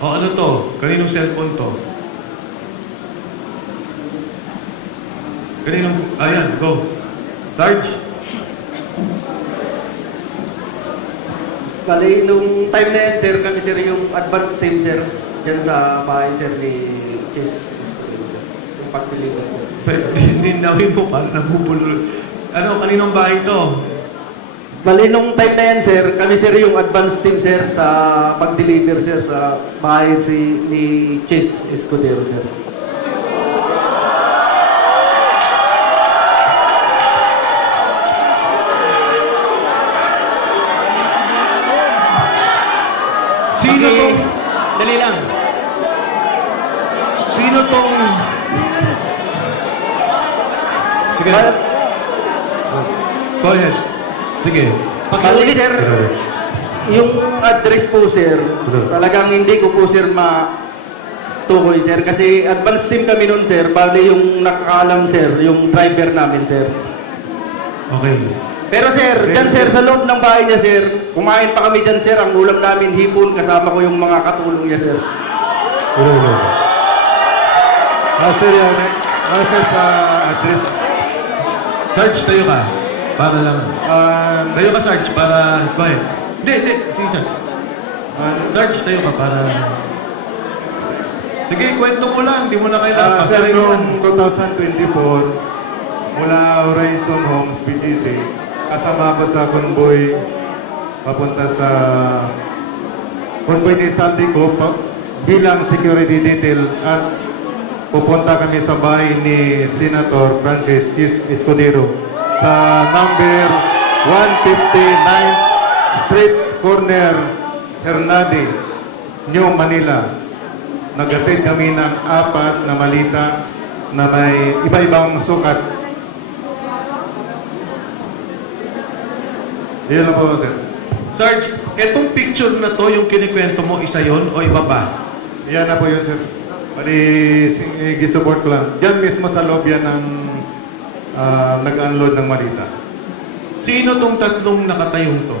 O ano to? Kaninong cellphone to? Kaninong... Ayan, go. Sarge? Bali, nung time na yan, sir, kami sir yung advance team, sir. Diyan sa bahay, sir, ni Chess. Yung pag-deliver. Hindi nawin mo pa, nabubulol. Ano, kaninong bahay to? Bali, nung time na yan, sir, kami sir yung advance team, sir, sa pag-deliver, sir, sa bahay ni Chess Escudero, sir. Sino tong... Dali lang. Sino tong... Sige. Go ahead. Sige. Bali, sir, yung address po, sir, talagang hindi ko po, sir, tukoy, sir. Kasi advance team kami nun, sir. Bali, yung nakakaalam, sir, yung driver namin, sir. Okay. Pero sir, dyan sir, sa loob ng bahay niya sir, kumain pa kami dyan sir, ang ulam namin hipon, kasama ko yung mga katulong niya sir. Ulo. Master yan. Master sa address. Sarge, tayo ka. Para lang. Tayo ka, Sarge, para... Go ahead. Hindi. Sige, Sarge. Sarge, tayo ka para... Sige, kwento mo lang. Hindi mo na kailangan. Sir, noong 2024, mula Horizon Homes, PGC, kasama ko sa convoy papunta sa convoy ni Sandy ko bilang security detail at pupunta kami sa bahay ni Senator Francis Escudero sa number 159 Street Corner, Hernade, New Manila. Nagatid kami ng 4 na malita na may iba-ibang sukat. Yan lang po, sir. Sarge, etong picture na to, yung kinikwento mo, isa yon o iba pa? Yan na po yun, sir. Pali, gisupport ko lang. Diyan mismo sa loob yan ng nag-unload ng malita. Sino tong tatlong nakatayong to?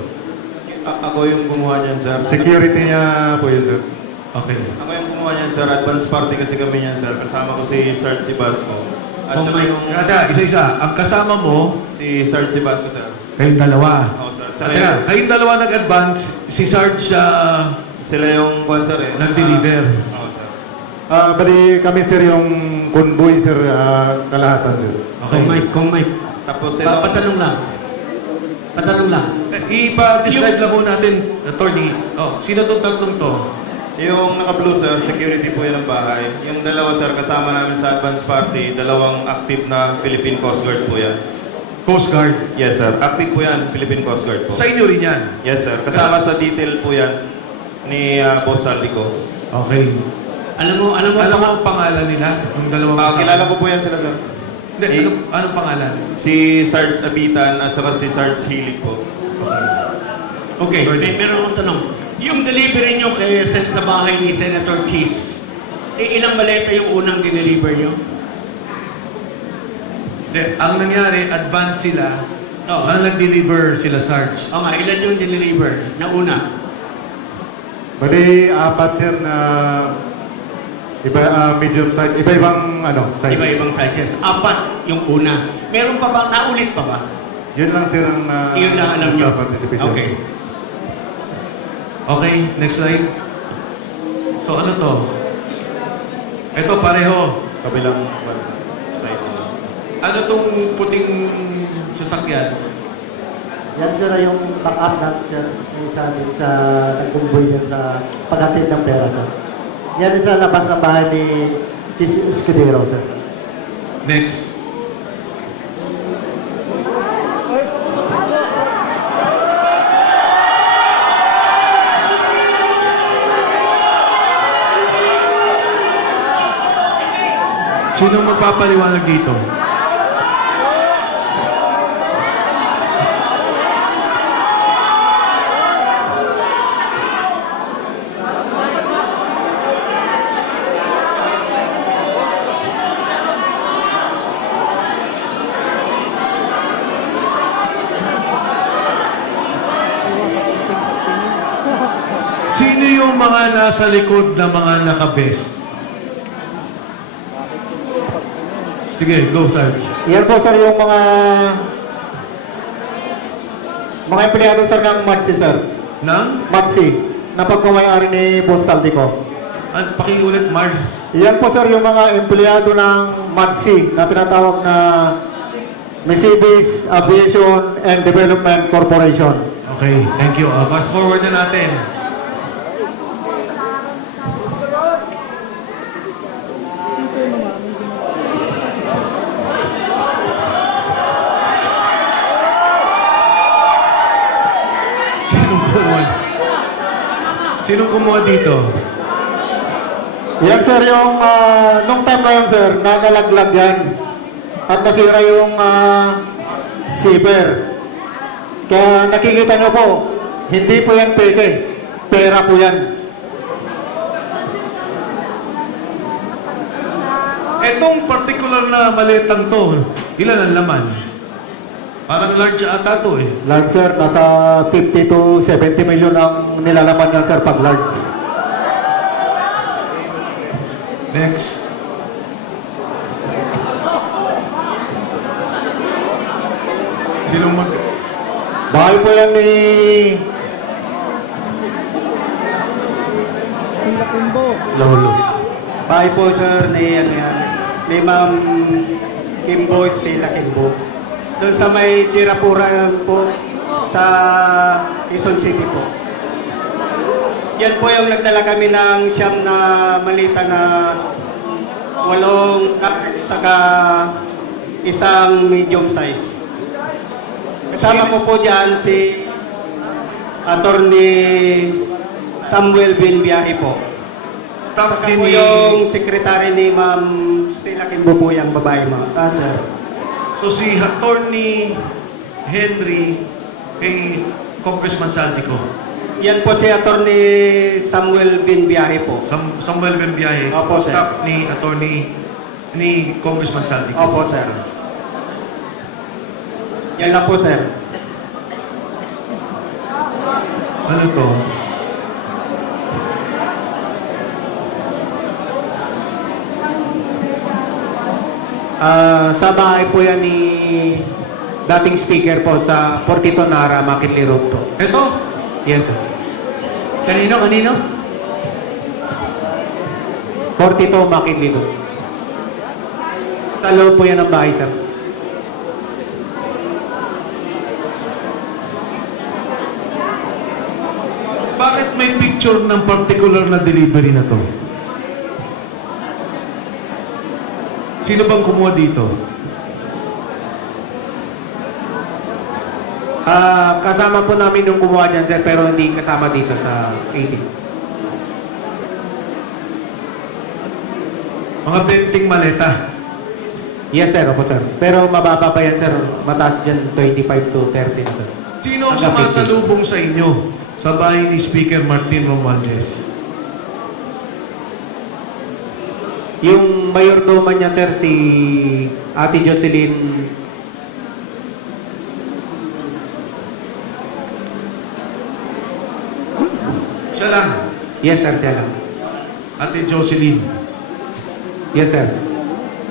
Ako yung gumawa niyan, sir. Security niya po yun, sir. Okay. Ako yung gumawa niyan, sir. Advance party kasi kami niyan, sir. Kasama ko si Sarge Sibasco. At saka yung... Isa-isa. Ang kasama mo, Si Sarge Sibasco, sir. kayong dalawa. Oo, sir. Teka, kayong dalawa nag-advance, si Sarge Sila yung kwan, sir, eh. nag-deliver. Oo, sir. Pali kami, sir, yung convoy, sir, kalahatan, sir. Okay. Kung Mike. Tapos sila... Patanong lang. Ipa-describe lang po natin, attorney. Oh, sino tong tatlong to? Yung naka-blue, sir, security po yan ang bahay. Yung dalawa, sir, kasama namin sa advance party, dalawang active na Philippine Coast Guard po yan. Coast Guard. Yes, sir. Active po yan, Philippine Coast Guard po. Sa inyo rin yan. Yes, sir. Kasama sa detail po yan ni Boss Saldico. Okay. Alam mo ang pangalan nila? Yung dalawang Kilala ko po yan sila, sir. Hindi, anong pangalan? Si Sarge Abitan at saka si Sarge Hilig po. Okay. Meron akong tanong. Yung delivery nyo kay sa bahay ni Senator Cheese, ilang maleta yung unang dineliver nyo? Hindi, ang nangyari, advance sila. Oo. Ang nag-deliver sila, Sarge. O nga, ilan yung dineliver na una? Pali 4, sir, na medium size, iba-ibang size. Iba-ibang sizes. 4 yung una. Meron pa ba? Naulit pa ba? Yun lang, sir, ang Yun lang alam nyo. participation. Okay. Okay, next slide. So ano to? Ito pareho. Kabilang side. Ano tong puting sasakyan? Yan sir yung backup natin sa atin sa nagkumboy yan sa paghatid ng pera sir. Yan sa labas ng bahay ni Chess Escudero sir. Next. Sino magpapaliwanag dito? Sino yung mga nasa likod ng mga naka-vest? Sige, go, Sarge. Yan po sir yung mga empleyado sir ng Maxi sir. Nang? Maxi, na pagkumayari ni Boss Saldico. Pakiulit, Marge. Yan po sir yung mga empleyado ng Maxi na tinatawag na Mercedes Aviation and Development Corporation. Okay, thank you. Fast forward na natin. Sinong kumuha dito? Yan sir yung, nung time na yun sir, nagalaglag yan. At nasira yung zipper. Kaya nakikita nyo po, hindi po yan peke. Pera po yan. Etong particular na maletang to, ilan ang laman? Parang large ata to eh. Large sir, nasa 50 to 70 million ang nilalaman yan sir pag large. Next. Sinong mag... Bahay po yan ni... Lolo. Bahay po sir ni ano yan, ni Ma'am Kimbo Sila Kimbo. Doon sa may Chirapura po sa Quezon City po. Yan po yung nagdala kami ng siyam na malita na 8 saka isang medium size. Kasama ko po dyan si Attorney Samuel Binbiyahe po. Staff Saka din po ni... yung secretary ni Ma'am Sila Kimbo po yung babae mo. Sir. So si Attorney Henry kay Congressman Saldico. Yan po si Attorney Samuel Binbiyahe po. Samuel Bembiahe. Opo, sir. Staff ni Attorney ni Congressman Saldico. Opo, sir. Yan lang po, sir. Ano to? Sa bahay po yan ni dating speaker po sa Fortito Nara, Makitli Road po. Ito? Yes, sir. Kanino? Fortito, Makitli Road. Sa loob po yan ng bahay, sir. Bakit may picture ng particular na delivery na to? Sino bang kumuha dito? Kasama po namin nung kumuha dyan, sir, pero hindi kasama dito sa 18. Mga benting maleta. Yes, sir. Opo, sir. Pero mababa pa yan, sir. Mataas dyan, 25 to 30 na, sir. Sino ang Hanggang 50. sumasalubong sa inyo sa bahay ni Speaker Martin Romualdez? Yung mayordomo niya, sir, si Ate Jocelyn. Siya lang. Yes, sir, siya lang. Ate Jocelyn. Yes, sir.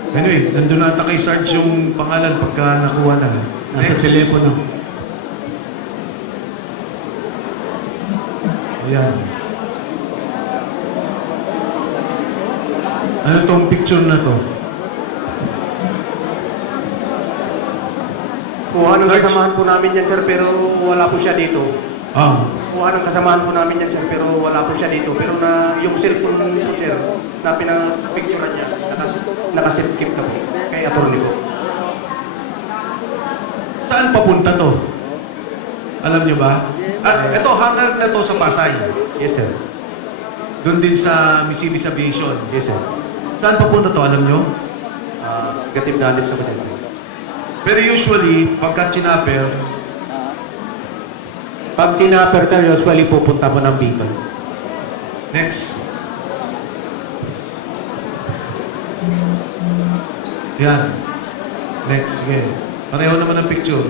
Anyway, nandun nata kay Sarge yung pangalan pagka nakuha na. Nasa telepono. Ayan. Ano tong picture na to? Kuha ng kasamahan po namin yan, sir, pero wala po siya dito. Ah, Kuha ng kasamahan po namin yan, sir, pero wala po siya dito. Pero na yung cellphone po, sir, na pinapicturean niya, nakasilkip na po kay attorney po. saan papunta to? Alam nyo ba? At ito, hangar na to sa Pasay. Yes, sir. Doon din sa Mercedes Aviation. Yes, sir. Saan papunta to? Alam nyo? Negative knowledge sa kanila. Pero usually, pagka chinapper, Pag tinapper ka, usually pupunta po ng Bicol. next. Yan. Next, sige. Pareho naman ang picture.